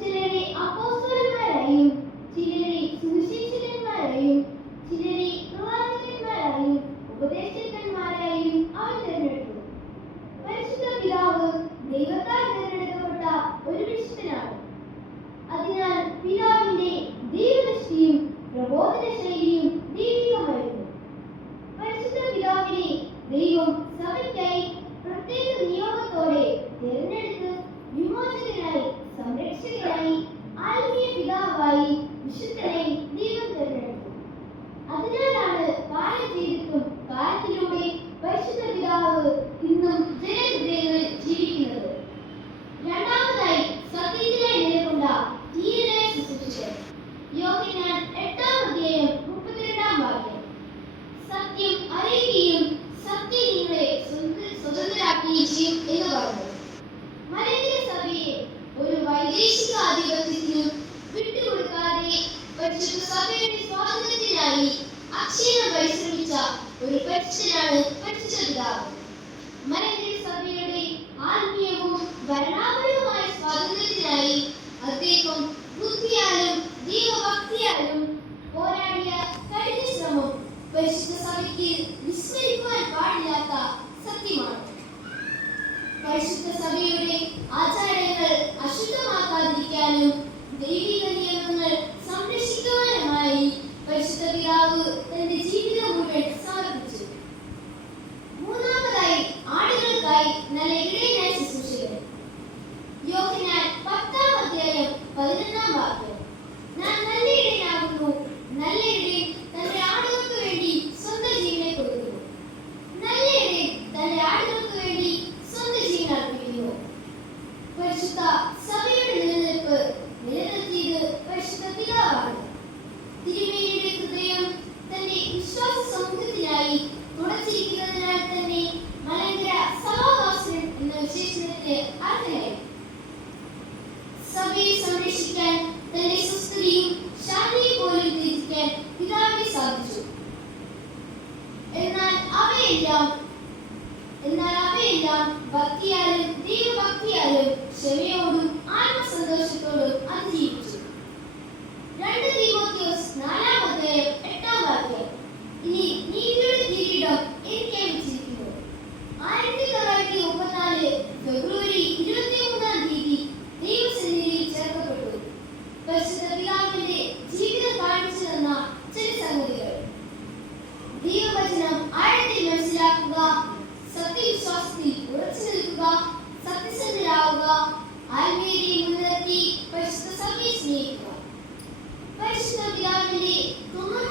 ചിലരെ അപ്പോസ്തലന്മാരായും ചിലരെ സഭയുടെ സ്വാതന്ത്ര്യത്തിനായി അക്ഷീണം പരിശ്രമിച്ച ഒരു പരിശുദ്ധനാണ് പരിശുദ്ധ പിതാവ് മലങ്കര സഭയുടെ ആത്മീയവും ഭരണാപരവുമായ സ്വാതന്ത്ര്യത്തിനായി അദ്ദേഹം ബുദ്ധിയാലും ദൈവഭക്തിയാലും പോരാടിയ കഠിന ശ്രമം പരിശുദ്ധ സഭയ്ക്ക് വിസ്മരിക്കുവാൻ പാടില്ലാത്ത സത്യമാണ്. പരിശുദ്ധ സഭയുടെ ആചാരങ്ങൾ അശുദ്ധമാക്കാതിരിക്കാനും した。ഭക്തിയാലും ദൈവഭക്തിയാലും ക്ഷമയോടും ആത്മസന്തോഷത്തോടും അതിജീവിച്ചു. രണ്ട് തീമോത്യോസ് നാലാം Krishna Virali, Kumar